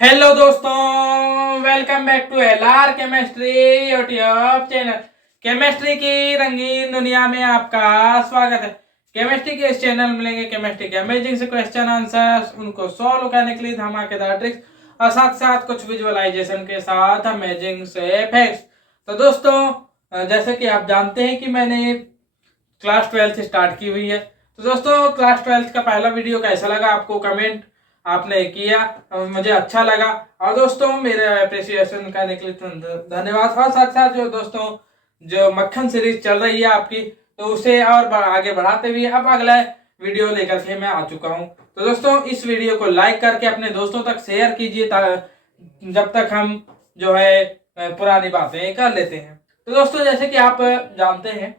Hello दोस्तों, welcome back to LR chemistry YouTube channel. Chemistry की रंगीन दुनिया में आपका स्वागत है। केमिस्ट्री के इस चैनल में मिलेंगे केमिस्ट्री के अमेजिंग से क्वेश्चन आंसर्स, उनको सॉल्व करने के लिए धमाकेदार ट्रिक्स और साथ साथ कुछ विजुअलाइजेशन के साथ अमेजिंग से फैक्ट्स। तो दोस्तों, जैसे कि आप जानते हैं कि मैंने क्लास 12 स्टार्ट की हुई है। तो दोस्तों, क्लास 12 का पहला वीडियो कैसा लगा आपको कमेंट आपने किया, मुझे अच्छा लगा। और दोस्तों, मेरे अप्रिसिएशन करने के लिए धन्यवाद। और साथ साथ जो दोस्तों जो मक्खन सीरीज चल रही है आपकी, तो उसे और आगे बढ़ाते हुए अब अगला वीडियो लेकर के मैं आ चुका हूं। तो दोस्तों, इस वीडियो को लाइक करके अपने दोस्तों तक शेयर कीजिए जब तक हम जो है पुरानी बातें कर लेते हैं। तो दोस्तों, जैसे कि आप जानते हैं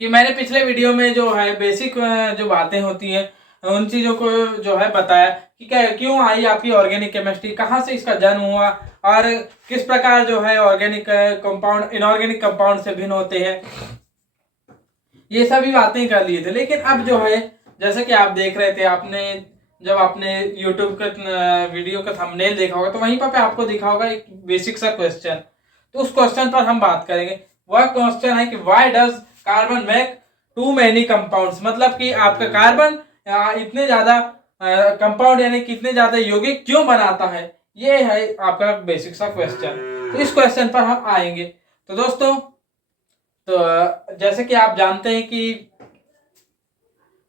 कि मैंने पिछले वीडियो में जो है बेसिक जो बातें होती हैं उन चीज़ों को जो है बताया कि क्यों आई आपकी ऑर्गेनिक केमिस्ट्री, कहाँ से इसका जन्म हुआ और किस प्रकार जो है ऑर्गेनिक कंपाउंड इनऑर्गेनिक कंपाउंड से भिन्न होते हैं। ये सभी बातें कर लिए थे, लेकिन अब जो है जैसे कि आप देख रहे थे, जब आपने यूट्यूब का वीडियो का थंबनेल देखा होगा तो वहीं पर आपको दिखा होगा एक बेसिक सा क्वेश्चन। तो उस क्वेश्चन पर हम बात करेंगे। वह क्वेश्चन है कि why does carbon make too many compounds, मतलब कि आपका कार्बन इतने ज्यादा कंपाउंड यानी कितने ज्यादा यौगिक क्यों बनाता है। ये है आपका बेसिक सा क्वेश्चन। तो इस क्वेश्चन पर हम आएंगे। तो दोस्तों, तो जैसे कि आप जानते हैं कि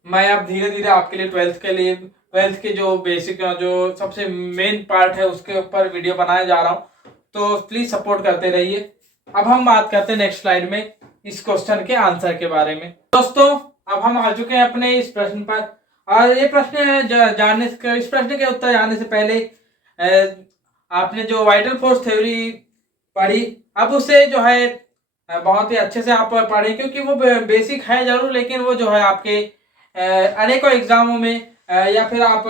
मैं अब धीरे धीरे आपके लिए ट्वेल्थ के जो बेसिक जो सबसे मेन पार्ट है उसके ऊपर वीडियो बनाने जा रहा हूं। तो प्लीज सपोर्ट करते रहिए। अब हम बात करते हैं नेक्स्ट स्लाइड में इस क्वेश्चन के आंसर के बारे में। दोस्तों, अब हम आ चुके हैं अपने इस प्रश्न पर। और ये प्रश्न इस प्रश्न के उत्तर जानने से पहले आपने जो वाइटल फोर्स थ्योरी पढ़ी, अब उसे जो है बहुत ही अच्छे से आप पढ़ें, क्योंकि वो बेसिक है जरूर, लेकिन वो जो है आपके अनेकों एग्जामों में या फिर आप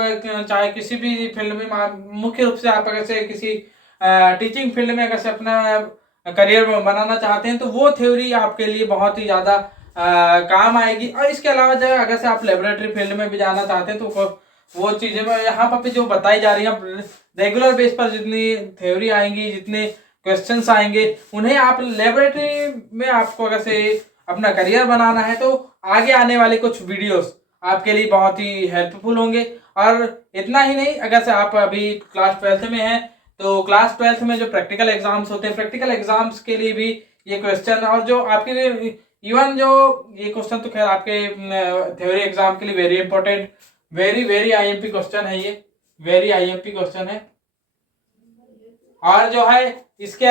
चाहे किसी भी फील्ड में, मुख्य रूप से आप अगर से किसी टीचिंग फील्ड में अगर से अपना करियर बनाना चाहते हैं तो वो थ्योरी आपके लिए बहुत ही ज़्यादा काम आएगी। और इसके अलावा जो अगर से आप लेबोरेटरी फील्ड में भी जाना चाहते हैं तो वो चीज़ें यहाँ पर जो बताई जा रही हैं रेगुलर बेस पर, जितनी थ्योरी आएंगी, जितने क्वेश्चंस आएंगे, उन्हें आप लेबोरेटरी में आपको अगर से अपना करियर बनाना है तो आगे आने वाले कुछ वीडियोस आपके लिए बहुत ही हेल्पफुल होंगे। और इतना ही नहीं, अगर से आप अभी क्लास 12 में हैं तो क्लास 12 में जो प्रैक्टिकल एग्जाम्स होते हैं, प्रैक्टिकल एग्जाम्स के लिए भी ये क्वेश्चन, और जो आपके इवन जो ये क्वेश्चन तो खैर आपके थ्योरी एग्जाम के लिए very important, very very IMP question है, ये वेरी आईएमपी क्वेश्चन है। और जो है इसके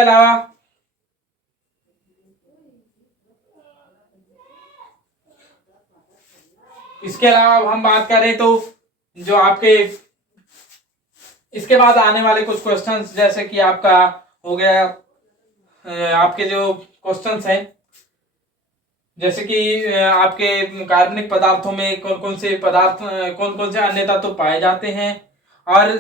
अलावा हम बात करें तो जो आपके इसके बाद आने वाले कुछ क्वेश्चंस, जैसे कि आपका हो गया आपके जो क्वेश्चंस हैं, जैसे कि आपके कार्बनिक पदार्थों में कौन कौन से अन्य तत्व पाए जाते हैं, और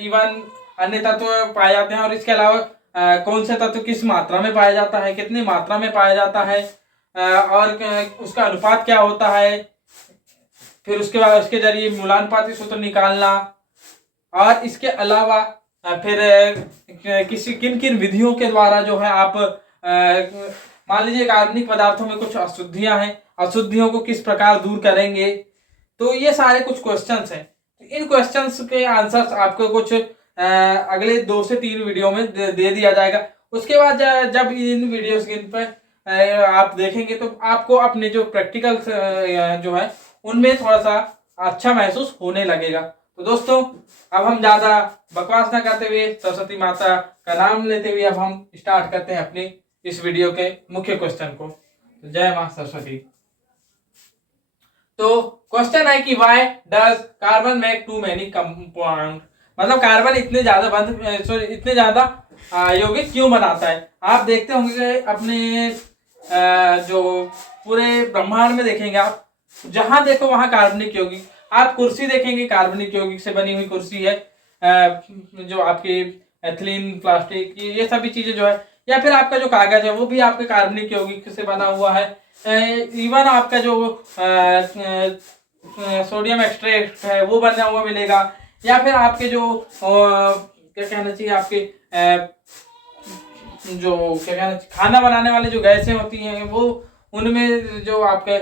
इवन अन्य तत्व पाए जाते हैं, और इसके अलावा कौन से तत्व किस मात्रा में पाया जाता है, कितनी मात्रा में पाया जाता है, और उसका अनुपात क्या होता है, फिर उसके बाद उसके जरिए मूलानुपाती सूत्र निकालना, और इसके अलावा फिर किसी किन किन विधियों के द्वारा जो है आप मान लीजिए कार्बनिक पदार्थों में कुछ अशुद्धियां हैं, अशुद्धियों को किस प्रकार दूर करेंगे। तो ये सारे कुछ क्वेश्चंस हैं। इन क्वेश्चंस के आंसर्स आपको कुछ अगले 2 से 3 वीडियो में दे दिया जाएगा। उसके बाद जब इन वीडियोस पर आप देखेंगे तो आपको अपने जो प्रैक्टिकल जो है उनमें थोड़ा सा अच्छा महसूस होने लगेगा। तो दोस्तों, अब हम ज्यादा बकवास ना करते हुए सरस्वती माता का नाम लेते हुए अब हम स्टार्ट करते हैं अपनी इस वीडियो के मुख्य क्वेश्चन को। तो जय मां सरस्वती। तो क्वेश्चन है कि why does carbon make too many compound, मतलब कार्बन इतने ज्यादा यौगिक क्यों बनाता है। आप देखते होंगे अपने जो पूरे ब्रह्मांड में देखेंगे, आप जहां देखो वहां कार्बनिक यौगिक। आप कुर्सी देखेंगे, कार्बनिक यौगिक से बनी हुई कुर्सी है, जो आपकी एथिलीन प्लास्टिक ये सभी चीजें जो है, या फिर आपका जो कागज है वो भी आपके कार्बनिक यौगिक से बना हुआ है। इवन आपका जो सोडियम एक्सट्रैक्ट है वो बना हुआ मिलेगा, या फिर आपके जो क्या कहना चाहिए, आपके जो क्या कहना चाहिए, खाना बनाने वाले जो गैसें होती हैं वो, उनमें जो आपके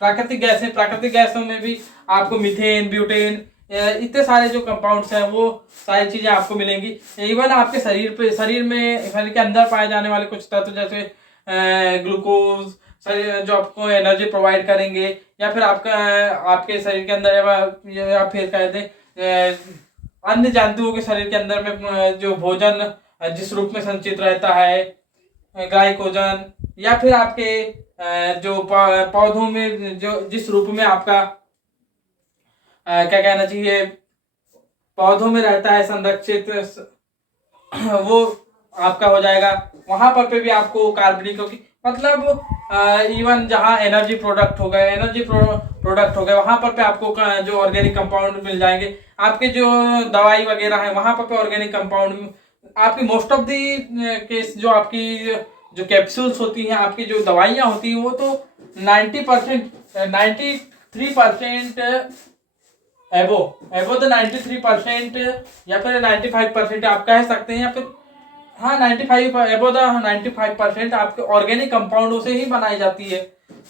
प्राकृतिक गैसों में भी आपको मीथेन, ब्यूटेन, इतने सारे जो कंपाउंड्स हैं वो सारी चीजें आपको मिलेंगी। इवन आपके शरीर के अंदर पाए जाने वाले कुछ तत्व जैसे ग्लूकोज, जो आपको एनर्जी प्रोवाइड करेंगे, या फिर आपके शरीर के अंदर, या फिर कह दें अन्य जंतुओं के शरीर के अंदर में जो भोजन जिस रूप में संचित रहता है, ग्लाइकोजन, या फिर आपके जो पौधों में जो जिस रूप में आपका क्या कहना चाहिए, पौधों में रहता है संरक्षित, वो आपका हो जाएगा। वहां पर भी आपको कार्बनिक, मतलब इवन जहां एनर्जी प्रोडक्ट हो गए, वहां पर पे आपको जो ऑर्गेनिक कंपाउंड मिल जाएंगे। आपके जो दवाई वगैरह है वहां पर ऑर्गेनिक कंपाउंड, आपकी मोस्ट ऑफ दी केस जो आपकी जो कैप्सूल्स होती हैं, आपकी जो दवाइयां होती हैं, वो तो 90%, 93% एबो द 93% या फिर 95% आप कह सकते हैं, या फिर हाँ 95 एबो द 95% आपके ऑर्गेनिक कंपाउंडों से ही बनाई जाती है।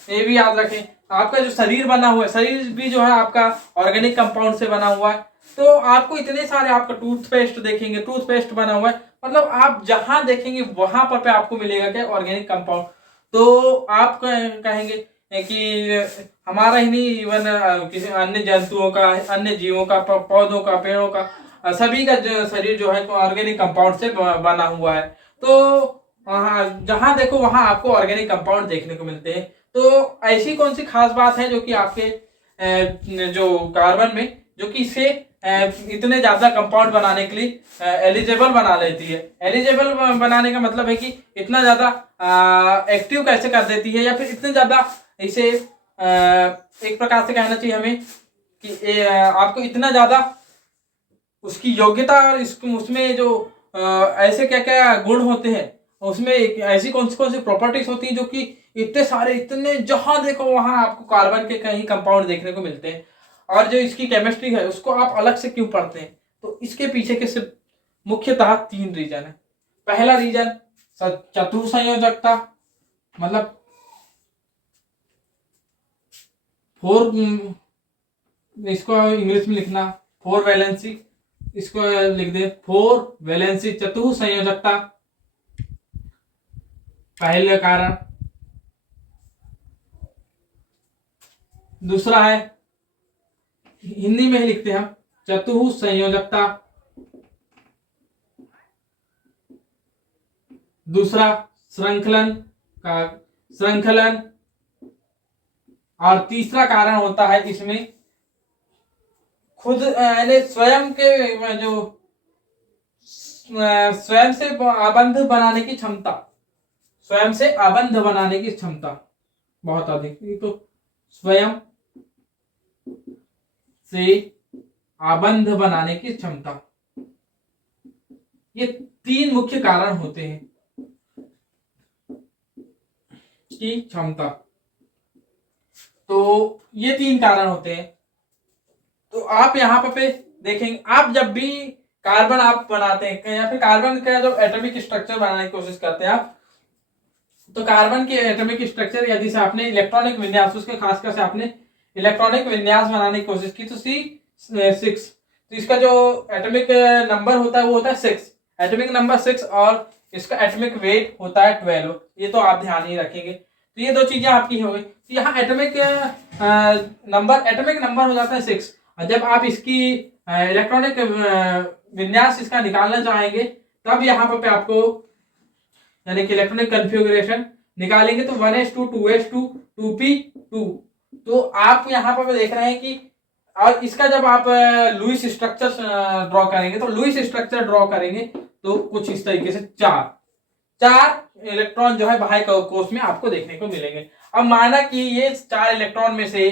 ये भी याद रखें। आपका जो शरीर बना हुआ है, शरीर भी जो है आपका ऑर्गेनिक कंपाउंड से बना हुआ है। तो आपको इतने सारे, आपका टूथपेस्ट देखेंगे, टूथपेस्ट बना हुआ है, मतलब आप जहां देखेंगे वहां पर पे आपको मिलेगा क्या, ऑर्गेनिक कंपाउंड। तो आप कहेंगे कि हमारा ही नहीं, इवन किसी अन्य जंतुओं का, अन्य जीवों का, पौधों का, पेड़ों का, सभी का जो शरीर जो है ऑर्गेनिक कंपाउंड से बना हुआ है। तो जहां देखो वहां आपको ऑर्गेनिक कंपाउंड देखने को मिलते हैं। तो ऐसी कौन सी खास बात है जो कि आपके जो कार्बन में, जो कि इसे इतने ज्यादा कंपाउंड बनाने के लिए एलिजिबल बना लेती है। एलिजिबल बनाने का मतलब है कि इतना ज्यादा एक्टिव कैसे कर देती है, या फिर इतने ज्यादा इसे एक प्रकार से कहना चाहिए हमें कि आपको इतना ज्यादा उसकी योग्यता, और उसमें जो ऐसे क्या क्या गुण होते हैं, उसमें ऐसी कौन सी प्रॉपर्टीज होती हैं जो कि इतने सारे, इतने जहां देखो वहां आपको कार्बन के कहीं कंपाउंड देखने को मिलते हैं। और जो इसकी केमिस्ट्री है उसको आप अलग से क्यों पढ़ते हैं, तो इसके पीछे के सिर्फ मुख्यतः 3 रीजन है। पहला रीजन चतुसंयोजकता, मतलब 4, इसको इंग्लिश में लिखना 4 वैलेंसी, इसको लिख दे 4 वैलेंसी, चतुसंयोजकता पहले कारण। दूसरा है, हिंदी में ही लिखते हैं हम, चतुसंयोजकता। दूसरा श्रृंखलन। और तीसरा कारण होता है इसमें खुद स्वयं के जो स्वयं से आबंध बनाने की क्षमता, स्वयं से आबंध बनाने की क्षमता बहुत अधिक। तो स्वयं से आबंध बनाने की क्षमता, ये 3 मुख्य कारण होते हैं की क्षमता। तो ये 3 कारण होते हैं। तो आप यहाँ पे देखेंगे, आप जब भी कार्बन आप बनाते हैं, या फिर कार्बन का जो एटॉमिक स्ट्रक्चर बनाने की कोशिश करते हैं आप, तो कार्बन के एटॉमिक स्ट्रक्चर यदि से आपने इलेक्ट्रॉनिक विन्यास, उसके खासकर से आपने इलेक्ट्रॉनिक विन्यास बनाने की कोशिश की, तो C6, तो इसका जो एटॉमिक नंबर होता है वो होता है 6, एटॉमिक नंबर 6, और इसका एटॉमिक वेट होता है 12। ये तो आप ध्यान ही रखेंगे। तो ये 2 चीजें आपकी हो गई। तो यहाँ एटॉमिक नंबर हो जाता है 6, और जब आप इसकी इलेक्ट्रॉनिक विन्यास इसका निकालना चाहेंगे, तब यहाँ पे आपको यानी कि इलेक्ट्रॉनिक कन्फिगुरेशन निकालेंगे, तो 1s2 2s2 2p2। तो आप यहाँ पर देख रहे हैं कि, और इसका जब आप लुईस स्ट्रक्चर ड्रॉ करेंगे, तो लुईस स्ट्रक्चर ड्रॉ करेंगे तो कुछ इस तरीके से 4 इलेक्ट्रॉन जो है बाह्य कोश में आपको देखने को मिलेंगे। अब माना कि ये 4 इलेक्ट्रॉन में से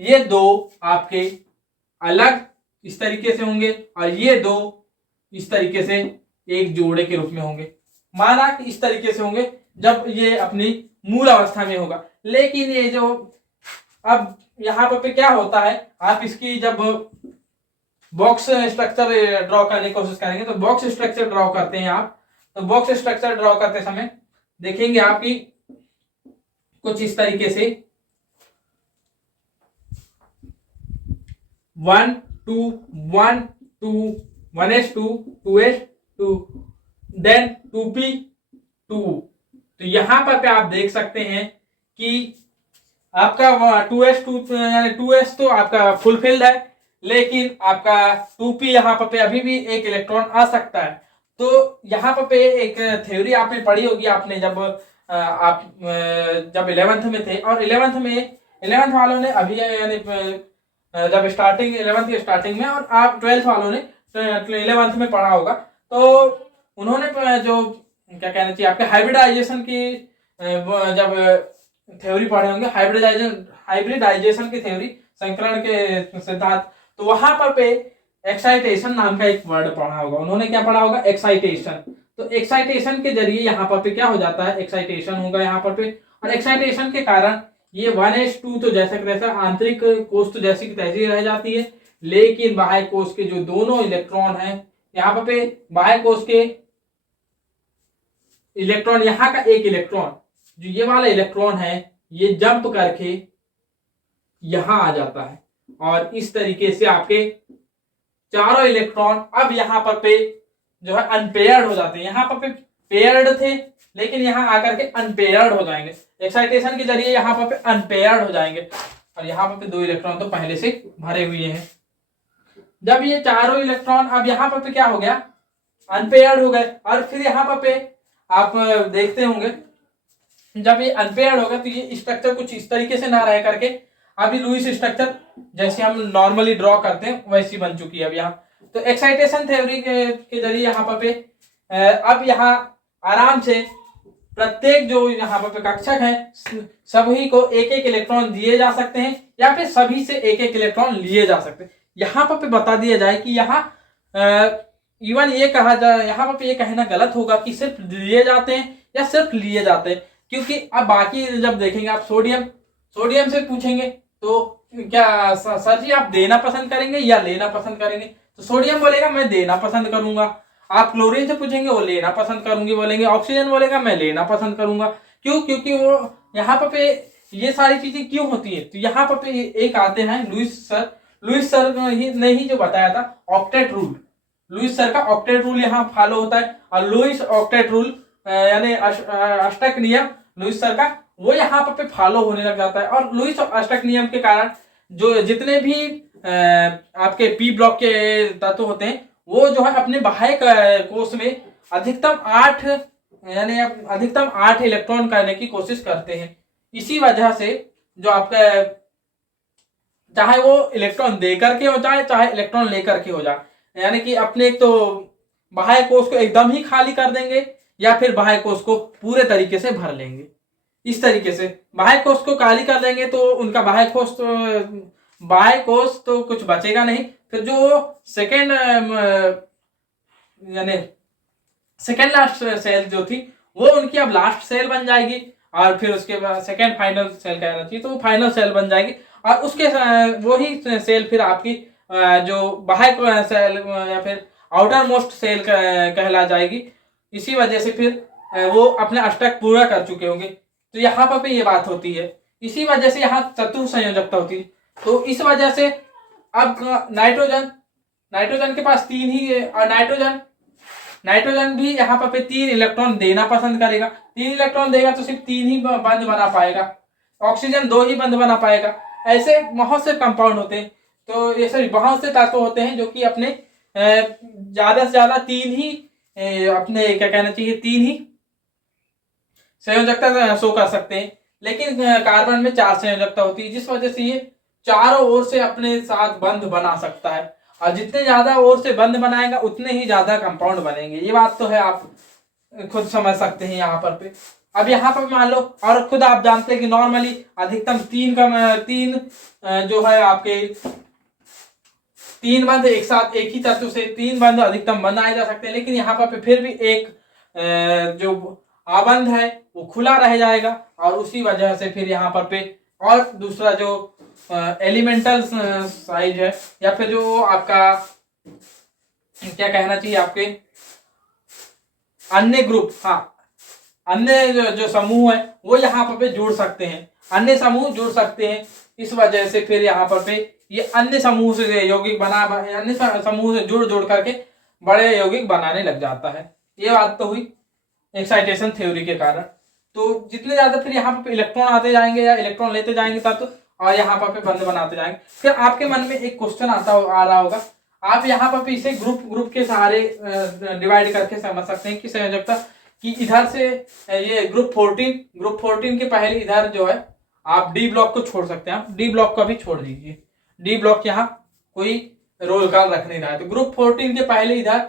ये 2 आपके अलग इस तरीके से होंगे, और ये 2 इस तरीके से एक जोड़े के रूप में होंगे। माना कि इस तरीके से होंगे जब ये अपनी मूल अवस्था में होगा। लेकिन ये जो अब यहाँ पे क्या होता है, आप इसकी जब बॉक्स स्ट्रक्चर ड्रॉ करने की कोशिश करेंगे। तो बॉक्स स्ट्रक्चर ड्रॉ करते हैं आप। तो बॉक्स स्ट्रक्चर ड्रॉ करते समय देखेंगे आपकी कुछ इस तरीके से 1 2 1 2 1s2 2s2 देन 2p2। तो यहां पर आप देख सकते हैं कि आपका 2s2 यानी 2s तो आपका फुलफिल्ड है, लेकिन आपका 2p यहाँ पर अभी भी एक इलेक्ट्रॉन आ सकता है। तो यहाँ पर एक थ्योरी आपने पढ़ी होगी, आपने जब आप जब 11th में थे, और 11th वालों ने अभी यानी जब स्टार्टिंग 11th की स्टार्टिंग में, और आप 12th वालों ने 11th में पढ़ा होगा। तो उन्होंने जो क्या कहना चाहिए आपके हाइब्रिडाइजेशन की जब थ्योरी पढ़े होंगे, हाइब्रिडाइजेशन की थ्योरी, संकरण के सिद्धांत, तो वहां पर पे एक्साइटेशन नाम का एक वर्ड पढ़ा होगा उन्होंने। क्या पढ़ा होगा? एक्साइटेशन। तो एक्साइटेशन के जरिए यहाँ पर पे क्या हो जाता है? एक्साइटेशन होगा यहाँ पर पे, और एक्साइटेशन के कारण ये 1s2 तो जैसा तैसा आंतरिक कोष तो जैसी की तैसी रह जाती है, लेकिन बाह्य कोष के जो दोनों इलेक्ट्रॉन है यहाँ पर पे बाह्य कोष के इलेक्ट्रॉन, यहाँ का एक इलेक्ट्रॉन जो ये वाला इलेक्ट्रॉन है ये जंप करके यहां आ जाता है, और इस तरीके से आपके चारों इलेक्ट्रॉन अब यहां पर पे जो है अनपेयर्ड हो जाते हैं। यहां पर पे पेयर्ड थे, लेकिन यहां आकर के अनपेयर्ड हो जाएंगे। एक्साइटेशन के जरिए यहां पर पे अनपेयर्ड हो जाएंगे, और यहां पर पे 2 इलेक्ट्रॉन तो पहले से भरे हुए हैं। जब ये चारों इलेक्ट्रॉन अब यहां पर पे क्या हो गया? अनपेयर्ड हो गए। और फिर यहां पर पे आप देखते होंगे जब ये अनपेयर्ड होगा तो ये स्ट्रक्चर कुछ इस तरीके से ना रह करके अभी लुईस स्ट्रक्चर जैसे हम नॉर्मली ड्रॉ करते हैं वैसी बन चुकी है अब यहाँ। तो एक्साइटेशन थ्योरी के जरिए यहाँ पर पे अब यहाँ आराम से प्रत्येक जो यहाँ पर कक्षक है सभी को एक एक इलेक्ट्रॉन दिए जा सकते हैं, या फिर सभी से एक एक इलेक्ट्रॉन लिए जा सकते हैं। यहाँ पर बता दिया जाए कि यहाँ इवन ये कहा जाए, यहाँ पर ये कहना गलत होगा कि सिर्फ दिए जाते हैं या सिर्फ लिए जाते हैं, क्योंकि अब बाकी जब देखेंगे आप सोडियम से पूछेंगे तो क्या सर जी आप देना पसंद करेंगे या लेना पसंद करेंगे? तो सोडियम बोलेगा मैं देना पसंद करूंगा। आप क्लोरीन से पूछेंगे वो लेना पसंद करूंगी बोलेंगे। ऑक्सीजन बोलेगा मैं लेना पसंद करूंगा। क्यों? क्योंकि वो यहाँ पे ये सारी चीजें क्यों होती है? तो यहाँ पे एक आते हैं लुईस सर ने ही जो बताया था ऑक्टेट रूल। लुईस सर का ऑक्टेट रूल यहाँ फॉलो होता है, और लुईस ऑक्टेट रूल यानी अष्टक नियम लुईस सर का वो यहाँ पे फॉलो होने लग जाता है। और लुईस अष्टक नियम के कारण जो जितने भी आपके पी ब्लॉक के तत्व होते हैं वो जो है अपने बाह्य कोष में अधिकतम 8 इलेक्ट्रॉन करने की कोशिश करते हैं। इसी वजह से जो आपका चाहे वो इलेक्ट्रॉन दे करके हो जाए चाहे इलेक्ट्रॉन लेकर के हो जाए, यानी कि अपने एक तो बाह्य कोष को एकदम ही खाली कर देंगे या फिर बाह्य कोष को पूरे तरीके से भर लेंगे। इस तरीके से बाह्य कोष को खाली कर देंगे तो उनका बाह्य कोष तो कुछ बचेगा नहीं। फिर जो सेकेंड लास्ट सेल जो थी वो उनकी अब लास्ट सेल बन जाएगी, और फिर उसके बाद सेकेंड फाइनल सेल कहना चाहिए तो वो फाइनल सेल बन जाएगी, और उसके वही सेल फिर आपकी जो बाह्य सेल या फिर आउटर मोस्ट सेल कहला जाएगी। इसी वजह से फिर वो अपने अष्टक पूरा कर चुके होंगे। तो यहाँ पर ये बात होती है, इसी वजह से यहाँ चतुर्थ संयोजकता होती है। तो इस वजह से अब नाइट्रोजन के पास 3 ही है, और नाइट्रोजन भी यहाँ पर 3 इलेक्ट्रॉन देना पसंद करेगा। 3 इलेक्ट्रॉन देगा तो सिर्फ 3 ही बंध बना पाएगा, ऑक्सीजन 2 ही बंध बना पाएगा। ऐसे बहुत से कंपाउंड होते हैं, तो ये सॉरी बहुत से तत्व होते हैं जो कि अपने ज्यादा से ज्यादा 3 ही अपने क्या कहना चाहिए 3 ही संयोजकता शो कर सकते हैं, लेकिन कार्बन में 4 संयोजकता होती है, जिस वजह से ये चारों ओर से अपने साथ बंध बना सकता है, और जितने ज्यादा ओर से बंध बनाएगा उतने ही ज्यादा कंपाउंड बनेंगे। ये बात तो है, आप खुद समझ सकते हैं यहाँ पर पे। अब यहाँ पर मान लो, और खुद आप जानते हैं कि नॉर्मली अधिकतम 3 जो है आपके 3 बंध एक साथ एक ही तत्व से 3 बंध अधिकतम बनाए जा सकते हैं, लेकिन यहाँ पर फिर भी एक जो आबंध है वो खुला रह जाएगा, और उसी वजह से फिर यहाँ पर पे और दूसरा जो एलिमेंटल साइज है या फिर जो आपका क्या कहना चाहिए आपके, अन्य ग्रुप, हाँ अन्य जो समूह है वो यहाँ पर जुड़ सकते हैं, अन्य समूह जुड़ सकते हैं। इस वजह से फिर यहाँ पर ये अन्य समूह से यौगिक अन्य समूह से जुड़ जुड़ करके बड़े यौगिक बनाने लग जाता है। ये बात तो हुई एक्साइटेशन थ्योरी के कारण। तो जितने ज्यादा फिर यहाँ पे इलेक्ट्रॉन आते जाएंगे या इलेक्ट्रॉन लेते जाएंगे तब तो, और यहाँ पर बंद बनाते जाएंगे। फिर आपके मन में एक क्वेश्चन आ रहा होगा, आप यहाँ पर इसे ग्रुप ग्रुप के सहारे डिवाइड करके समझ सकते हैं कि संयोजकता कि इधर से ये ग्रुप 14 के पहले इधर जो है आप डी ब्लॉक को छोड़ सकते हैं, आप डी ब्लॉक को भी छोड़ दीजिए, डी ब्लॉक यहाँ कोई रोल कॉल रख नहीं रहा है। तो ग्रुप 14 के पहले इधर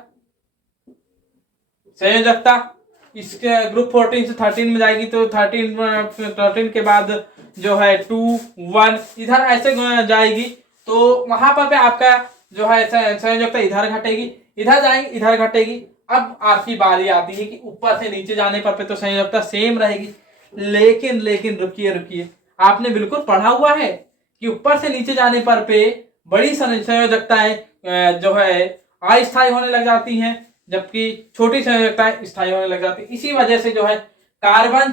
संयोजकता इसके ग्रुप 14 से 13 में जाएगी, तो 13 के बाद जो है 2 1 इधर ऐसे जाएगी। तो वहां पर आपका जो है संयोजकता इधर घटेगी, इधर जाएंगे, इधर घटेगी। अब आपकी बारी आती है कि ऊपर से नीचे जाने पर तो संयोजकता सेम रहेगी, लेकिन रुकिए, आपने बिल्कुल पढ़ा हुआ है कि ऊपर से नीचे जाने पर बड़ी संयोजकताएं जो है अस्थायी होने लग जाती हैं, जबकि छोटी संयोजकताएं स्थायी होने लग जाती है। इसी वजह से जो है कार्बन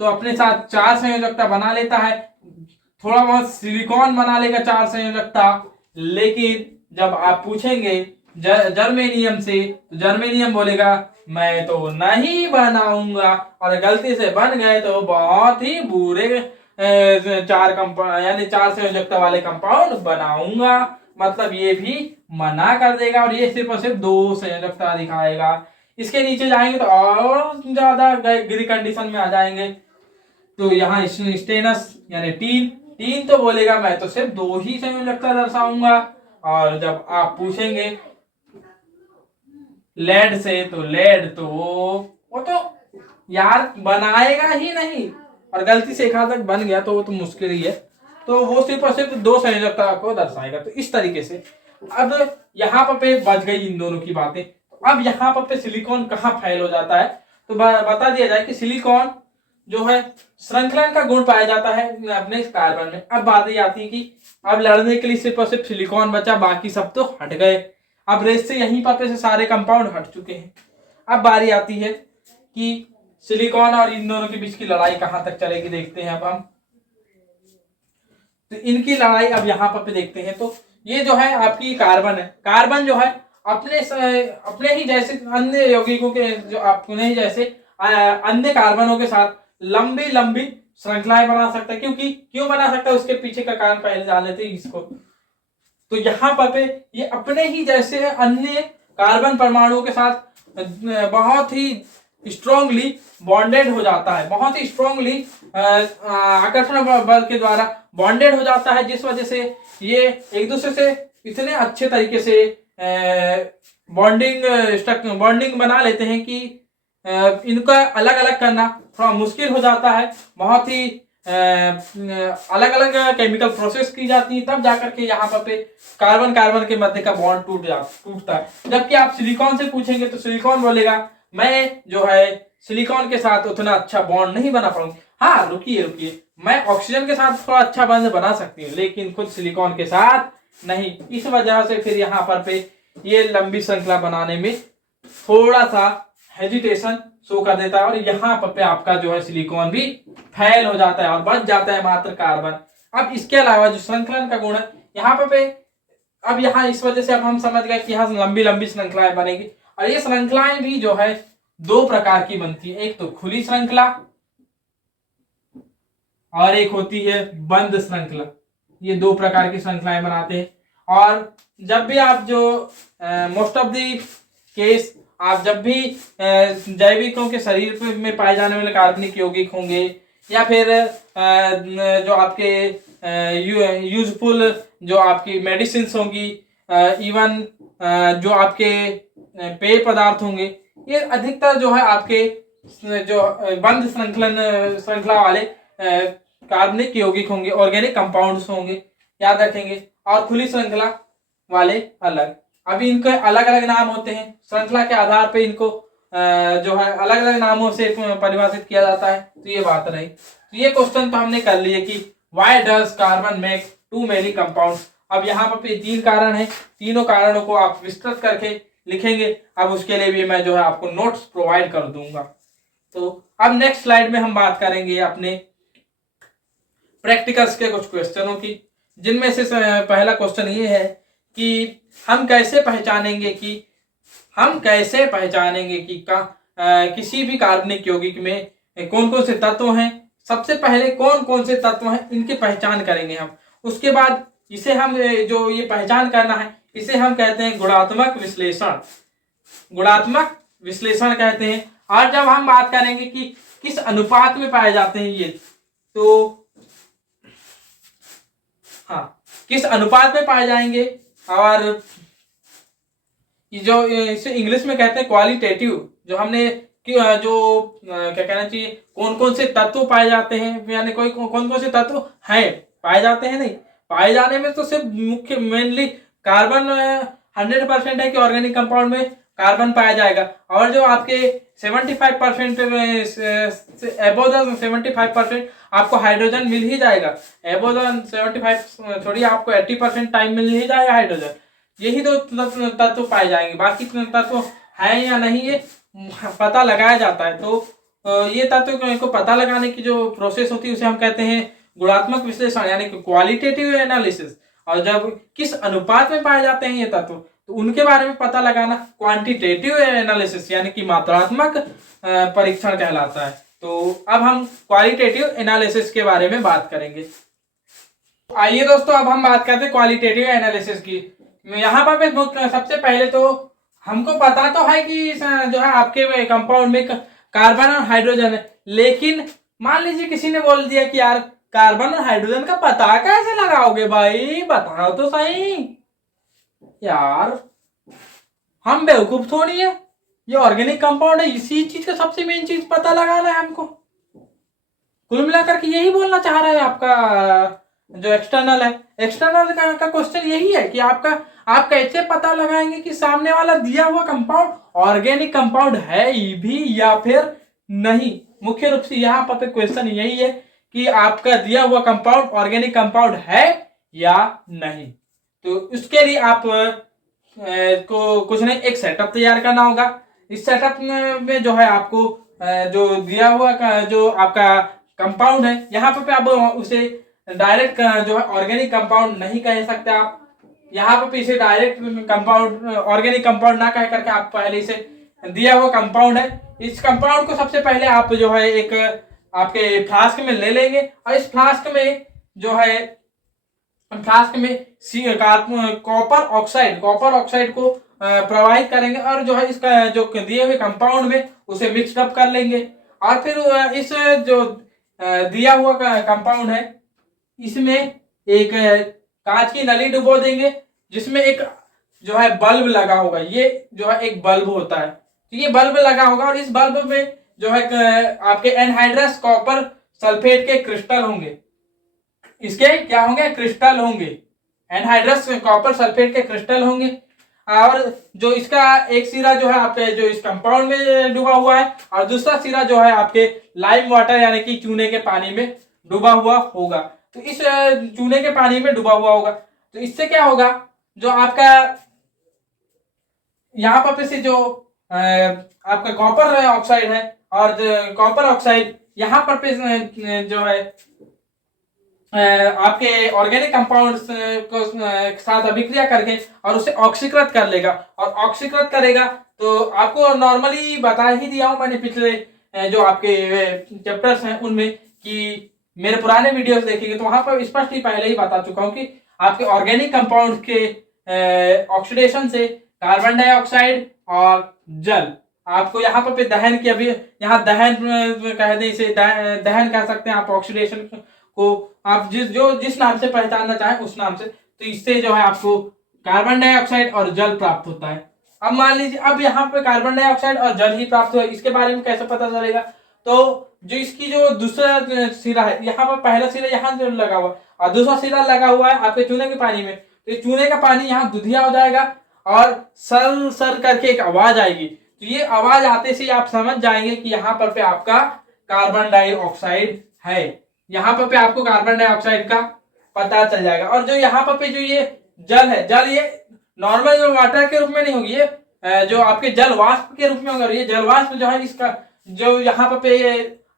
तो अपने साथ 4 संयोजकता बना लेता है, थोड़ा बहुत सिलिकॉन बना लेगा 4 संयोजकता, लेकिन जब आप पूछेंगे जर्मेनियम से तो जर्मेनियम बोलेगा मैं तो नहीं बनाऊंगा, और गलती से बन गए तो बहुत ही बुरे 4 कंपाउंड यानी 4 संयोजकता वाले कंपाउंड बनाऊंगा, मतलब ये भी मना कर देगा और ये सिर्फ और सिर्फ 2 संयोजकता दिखाएगा। इसके नीचे जाएंगे तो और ज्यादा गिरी कंडीशन में आ जाएंगे। तो यहाँ स्टेनस यानी टीन तो बोलेगा मैं तो सिर्फ 2 ही संयोजकता दर्शाऊंगा, और जब आप पूछेंगे लेड से तो लेड तो वो तो यार बनाएगा ही नहीं, और गलती से एक हाथ तक बन गया तो वो तो मुश्किल ही है, तो वो सिर्फ और सिर्फ 2 संयोजकता को दर्शाएगा। तो इस तरीके से अब यहाँ पर बच गई इन दोनों की बातें। अब यहाँ पर सिलिकॉन कहाँ फेल हो जाता है, तो बता दिया जाए कि सिलिकॉन जो है श्रृंखलन का गुण पाया जाता है अपने कार्बन में। अब बात ये आती है कि अब लड़ने के लिए सिर्फ और सिर्फ सिलिकॉन बचा, बाकी सब तो हट गए। अब रेस से यहीं पर से सारे कंपाउंड हट चुके हैं। अब बारी आती है कि सिलिकॉन और इन दोनों के बीच की लड़ाई कहां तक चलेगी, देखते हैं अब हम। तो इनकी लड़ाई अब यहाँ पर देखते हैं। तो ये जो है आपकी कार्बन है, कार्बन जो है अपने ही जैसे अन्य यौगिकों के जो अपने ही जैसे अन्य कार्बनों के साथ लंबी लंबी श्रृंखलाएं बना सकता है। क्यों बना सकता है उसके पीछे का कारण पहले जान लेते हैं इसको। तो यहाँ पर ये अपने ही जैसे अन्य कार्बन परमाणुओं के साथ बहुत ही स्ट्रॉन्गली बॉन्डेड हो जाता है, बहुत ही स्ट्रॉन्गली आकर्षण बल के द्वारा बॉन्डेड हो जाता है, जिस वजह से ये एक दूसरे से इतने अच्छे तरीके से बॉन्डिंग बना लेते हैं कि इनका अलग अलग करना थोड़ा मुश्किल हो जाता है। बहुत ही अलग अलग केमिकल प्रोसेस की जाती है, तब जाकर के यहाँ पर कार्बन कार्बन के मध्य का बॉन्ड टूटता है। जबकि आप सिलिकॉन से पूछेंगे तो सिलिकॉन बोलेगा मैं जो है सिलिकॉन के साथ उतना अच्छा बॉन्ड नहीं बना पाऊंगी। हाँ रुकिए, मैं ऑक्सीजन के साथ थोड़ा अच्छा बॉन्ड बना सकती हूँ, लेकिन खुद सिलिकॉन के साथ नहीं। इस वजह से फिर यहाँ पर ये लंबी श्रृंखला बनाने में थोड़ा सा हेजिटेशन शो कर देता है, और यहाँ पर आपका जो है सिलिकॉन भी फेल हो जाता है और बच जाता है मात्र कार्बन। अब इसके अलावा जो श्रृंखलन का गुण है यहाँ पे अब यहाँ इस वजह से अब हम समझ गए कि यहाँ लंबी लंबी श्रृंखलाएं बनेगी, और ये श्रृंखलाएं भी जो है 2 प्रकार की बनती है, एक तो खुली श्रृंखला और एक होती है बंद श्रृंखला। ये 2 प्रकार की श्रृंखलाएं बनाते हैं। और जब भी आप जो मोस्ट ऑफ द केस आप जब भी जैविकों के शरीर में पाए जाने वाले कार्बनिक यौगिक होंगे, या फिर जो आपके यूजफुल जो आपकी मेडिसिन होंगी, इवन जो आपके पेय पदार्थ होंगे, ये अधिकतर जो है आपके जो बंद श्रृंखला वाले कार्बनिक यौगिक होंगे, ऑर्गेनिक कंपाउंड्स होंगे, याद रखेंगे। और खुली श्रृंखला वाले अलग। अभी इनके अलग अलग नाम होते हैं, श्रृंखला के आधार पे इनको जो है अलग अलग नामों से परिभाषित किया जाता है। तो ये बात रही। तो ये क्वेश्चन तो हमने कर लिए कि why does carbon make too many compounds. अब यहाँ पे 3 कारण है, तीनों कारणों को आप विस्तृत करके लिखेंगे। अब उसके लिए भी मैं जो है आपको नोट्स प्रोवाइड कर दूंगा। तो अब नेक्स्ट स्लाइड में हम बात करेंगे अपने प्रैक्टिकल्स के कुछ क्वेश्चनों की, जिनमें से पहला क्वेश्चन ये है कि हम कैसे पहचानेंगे कि किसी भी कार्बनिक यौगिक में कौन कौन से तत्व हैं। सबसे पहले कौन कौन से तत्व हैं इनकी पहचान करेंगे हम। उसके बाद इसे हम जो ये पहचान करना है इसे हम कहते हैं गुणात्मक विश्लेषण कहते हैं। और जब हम बात करेंगे कि किस अनुपात में पाए जाते हैं ये, तो हाँ, किस अनुपात में पाए जाएंगे, और जो इसे इंग्लिश में कहते हैं क्वालिटेटिव, जो हमने क्या कहना चाहिए, कौन कौन से तत्व पाए जाते हैं, यानी कौन कौन से तत्व हैं पाए जाते हैं। नहीं, पाए जाने में तो सिर्फ मुख्य मेनली कार्बन 100% है कि ऑर्गेनिक कंपाउंड में कार्बन पाया जाएगा, और जो आपके 75% अबव द 75% आपको हाइड्रोजन मिल ही जाएगा। अबव द 75 छोड़िए, आपको 80% टाइम मिल ही जाएगा हाइड्रोजन। यही दो तत्व पाए जाएंगे, बाकी तत्व है या नहीं ये पता लगाया जाता है। तो ये तत्व को पता लगाने की जो प्रोसेस होती है उसे हम कहते हैं गुणात्मक विश्लेषण, यानी कि क्वालिटेटिव एनालिसिस। और जब किस अनुपात में पाए जाते हैं ये तत्व, तो उनके बारे में पता लगाना क्वांटिटेटिव एनालिसिस, यानी कि मात्रात्मक परीक्षण कहलाता है। तो अब हम क्वालिटेटिव एनालिसिस के बारे में बात करेंगे। आइए दोस्तों, अब हम बात करते हैं क्वालिटेटिव एनालिसिस की। यहाँ पर सबसे पहले तो हमको पता तो है कि जो है आपके कंपाउंड में कार्बन और हाइड्रोजन है, लेकिन मान लीजिए किसी ने बोल दिया कि यार कार्बन और हाइड्रोजन का पता कैसे लगाओगे भाई, बताओ तो सही यार, हम बेवकूफ थोड़ी है। ये ऑर्गेनिक कंपाउंड है, इसी चीज का सबसे मेन चीज पता लगाना है हमको। कुल मिलाकर के यही बोलना चाह रहा है आपका जो एक्सटर्नल है। एक्सटर्नल का क्वेश्चन यही है कि आप कैसे पता लगाएंगे कि सामने वाला दिया हुआ कंपाउंड ऑर्गेनिक कंपाउंड है भी या फिर नहीं। मुख्य रूप से यहाँ पर क्वेश्चन यही है कि आपका दिया हुआ कंपाउंड ऑर्गेनिक कंपाउंड है या नहीं। तो उसके लिए आप को कुछ नहीं, एक सेटअप तैयार करना होगा। इस सेटअप में जो है आपको जो दिया हुआ जो आपका कंपाउंड है, यहाँ पे आप उसे डायरेक्ट जो है ऑर्गेनिक कंपाउंड नहीं कह सकते। आप यहाँ पे इसे डायरेक्ट कंपाउंड ऑर्गेनिक कंपाउंड ना कह करके आप पहले इसे दिया हुआ कंपाउंड है, इस कंपाउंड को सबसे पहले आप जो है एक आपके फ्लास्क में ले लेंगे, और इस फ्लास्क में जो है कॉपर ऑक्साइड को प्रवाहित करेंगे, और जो है इसका जो दिए हुए कंपाउंड में उसे मिक्स अप कर लेंगे। और फिर इस जो दिया हुआ कंपाउंड है इसमें एक कांच की नली डुबो देंगे, जिसमें एक जो है बल्ब लगा होगा। ये जो है एक बल्ब होता है, तो ये बल्ब लगा होगा, और इस बल्ब में जो है आपके एनहाइड्रस कॉपर सल्फेट के क्रिस्टल होंगे। इसके क्या होंगे? क्रिस्टल होंगे। एनहाइड्रस कॉपर सल्फेट के क्रिस्टल होंगे। और जो इसका एक सिरा जो है आपके जो इस कंपाउंड में डूबा हुआ है, और दूसरा सिरा जो है आपके लाइम वाटर यानी कि चूने के पानी में डूबा हुआ होगा। तो इस चूने के पानी में डूबा हुआ होगा, तो इससे क्या होगा, जो आपका यहाँ पर से जो आपका कॉपर ऑक्साइड है, और कॉपर ऑक्साइड यहाँ पर जो है आपके ऑर्गेनिक कंपाउंड को साथ अभिक्रिया करके और उसे ऑक्सीकृत कर लेगा। और ऑक्सीकृत करेगा तो आपको नॉर्मली बता ही दिया हूं मैंने पिछले जो आपके चैप्टर्स हैं उनमें, कि मेरे पुराने वीडियोस देखेंगे तो वहां पर स्पष्ट ही पहले ही बता चुका हूं कि आपके ऑर्गेनिक कंपाउंड के ऑक्सीडेशन से कार्बन डाइऑक्साइड और जल, आपको यहाँ पर दहन की, अभी यहाँ दहन कह दें, इसे दहन कह सकते हैं आप, ऑक्सीडेशन को आप जिस नाम से पहचानना चाहें उस नाम से, तो इससे जो है आपको कार्बन डाइऑक्साइड और जल प्राप्त होता है। अब मान लीजिए अब यहाँ पे कार्बन डाइऑक्साइड और जल ही प्राप्त हुआ, इसके बारे में कैसे पता चलेगा? तो जो इसकी जो दूसरा सिरा है, यहाँ पर पहला सिरा यहाँ जो लगा हुआ और दूसरा सिरा लगा हुआ है आपके चूने के पानी में, तो चूने का पानी यहाँ दुधिया हो जाएगा और सर सर करके एक आवाज आएगी। तो ये आवाज आते से आप समझ जाएंगे कि यहाँ पर पे आपका कार्बन डाइऑक्साइड है। यहाँ पर पे आपको कार्बन डाइऑक्साइड का पता चल जाएगा। और जो यहाँ पर पे जो ये जल है, जल ये नॉर्मल जो वाटर के रूप में नहीं होगी, ये जो आपके जल वाष्प के रूप में होगा। ये जल वाष्प जो है इसका जो यहाँ पे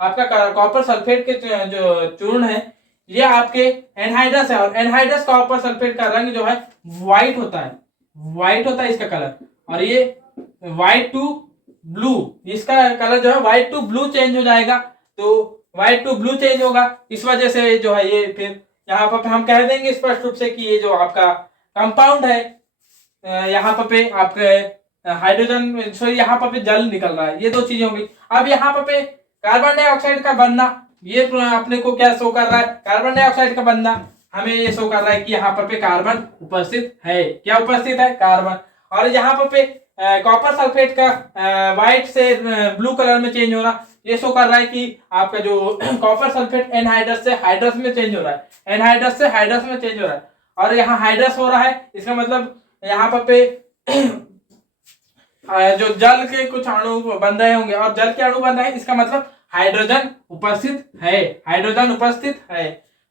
आपका कॉपर सल्फेट के जो चूर्ण है ये आपके एनहाइड्रस है, और एनहाइड्रस कॉपर सल्फेट का रंग जो है व्हाइट होता है, व्हाइट होता है इसका कलर। और ये व्हाइट टू ब्लू, इसका कलर जो है व्हाइट टू ब्लू चेंज हो जाएगा। तो व्हाइट टू ब्लू चेंज होगा, इस वजह से जो है ये फिर यहाँ पर हम कह देंगे स्पष्ट रूप से कि ये जो आपका कंपाउंड है, यहाँ पे आपके हाइड्रोजन सॉरी यहाँ पे जल निकल रहा है। ये दो चीजें होंगी। अब यहाँ पे कार्बन डाइऑक्साइड का बनना, ये अपने को क्या शो कर रहा है, कार्बन डाइऑक्साइड का बनना हमें ये शो कर रहा है कि यहाँ पे कार्बन उपस्थित है। क्या उपस्थित है, कार्बन। और यहाँ पे कॉपर सल्फेट का व्हाइट से ब्लू कलर में चेंज होना, ये शो कर रहा है कि आपका जो कॉपर सल्फेट एनहाइड्रस से हाइड्रस में चेंज हो रहा है, एनहाइड्रस से हाइड्रस में चेंज हो रहा है। और यहाँ हाइड्रस हो रहा है, इसका मतलब यहाँ पे जो जल के कुछ अणु बन रहे होंगे, और जल के अणु बन रहे हैं, इसका मतलब हाइड्रोजन उपस्थित है, हाइड्रोजन उपस्थित है।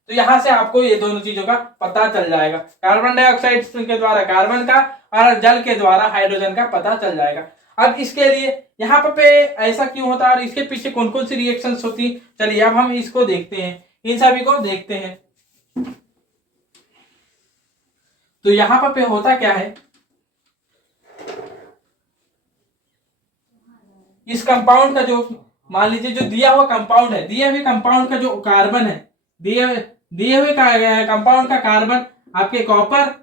तो यहां से आपको ये दोनों चीजों का पता चल जाएगा, कार्बन डाइऑक्साइड के द्वारा कार्बन का और जल के द्वारा हाइड्रोजन का पता चल जाएगा। अब इसके लिए यहाँ पे ऐसा क्यों होता है और इसके पीछे कौन कौन सी रिएक्शंस होती, चलिए अब हम इसको देखते हैं, इन सभी को देखते हैं। तो यहाँ पे होता क्या है, इस कंपाउंड का जो मान लीजिए जो दिया हुआ कंपाउंड है, दिए हुए कंपाउंड का जो कार्बन है, दिए हुए कंपाउंड का कार्बन आपके कॉपर,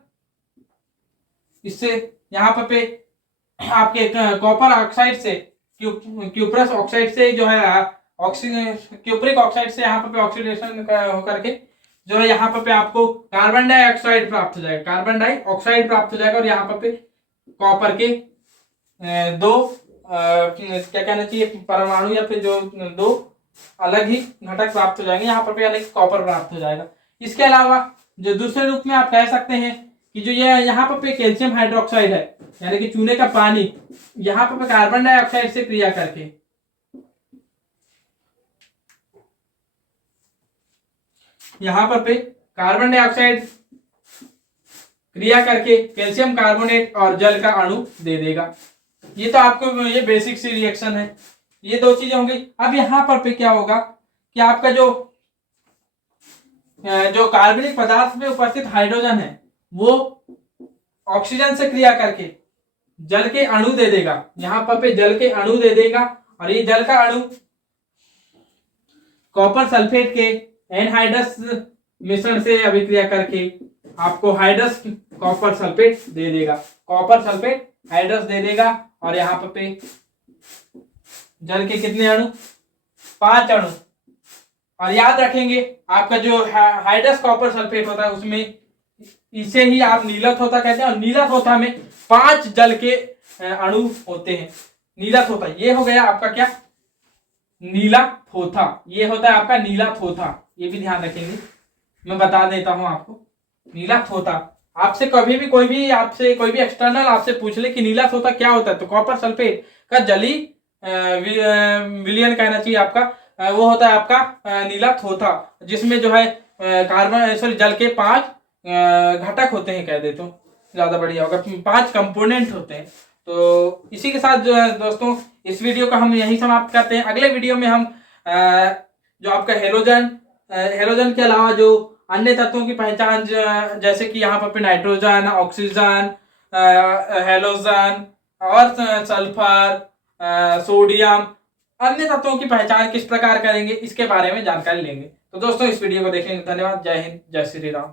इससे यहाँ पे आपके कॉपर ऑक्साइड से क्यूप्रस ऑक्साइड से जो है क्यूप्रिक ऑक्साइड से यहाँ पे ऑक्सीडेशन होकर के जो है यहाँ पे आपको कार्बन डाइऑक्साइड प्राप्त हो जाएगा, कार्बन डाइऑक्साइड प्राप्त हो जाएगा। और यहाँ पे कॉपर के दो क्या कहना चाहिए परमाणु या फिर जो दो अलग ही घटक प्राप्त हो जाएंगे, यहाँ पर अलग कॉपर प्राप्त हो जाएगा। इसके अलावा जो दूसरे रूप में आप कह सकते हैं कि जो ये यहाँ पे कैल्शियम हाइड्रोक्साइड है, यानी कि चूने का पानी, यहाँ पे कार्बन डाइऑक्साइड से क्रिया करके यहाँ पे कार्बन डाइऑक्साइड क्रिया करके कैल्शियम कार्बोनेट और जल का अणु दे देगा। ये तो आपको ये बेसिक सी रिएक्शन है, ये दो चीजें होंगी। अब यहाँ पर क्या होगा कि आपका जो कार्बनिक पदार्थ में उपस्थित हाइड्रोजन है वो ऑक्सीजन से क्रिया करके जल के अणु दे देगा, यहाँ पे जल के अणु दे देगा। और ये जल का अणु कॉपर सल्फेट के एनहाइड्रस मिश्रण से अभिक्रिया करके आपको हाइड्रस कॉपर सल्फेट दे देगा, कॉपर सल्फेट हाइड्रस दे देगा। और यहाँ पे जल के कितने अणु, 5 अणु। और याद रखेंगे आपका जो हाइड्रस कॉपर सल्फेट होता है उसमें इसे ही आप नीला थोथा कहते हैं, और नीला थोथा में 5 जल के अणु होते हैं। नीला थोथा ये हो गया आपका क्या, नीला थोथा, ये होता है आपका नीला थोथा, ये भी ध्यान रखेंगे, मैं बता देता हूं आपको। नीला थोथा आपसे कभी भी कोई भी एक्सटर्नल आपसे पूछ ले कि नीला थोथा क्या होता है, तो कॉपर सल्फेट का जली विलयन कहना चाहिए आपका, वो होता है आपका नीला थोथा, जिसमें जो है कार्बन सॉरी जल के 5 घटक होते हैं, कह देता हूँ ज्यादा बढ़िया होगा, 5 कंपोनेंट होते हैं। तो इसी के साथ जो है दोस्तों इस वीडियो को हम यही समाप्त करते हैं। अगले वीडियो में हम जो आपका हेलोजन के अलावा जो अन्य तत्वों की पहचान जैसे कि यहाँ पर नाइट्रोजन, ऑक्सीजन, हेलोजन और सल्फर, सोडियम, अन्य तत्वों की पहचान किस प्रकार करेंगे इसके बारे में जानकारी लेंगे। तो दोस्तों इस वीडियो को देखने के लिए धन्यवाद। जय हिंद, जय श्री राम।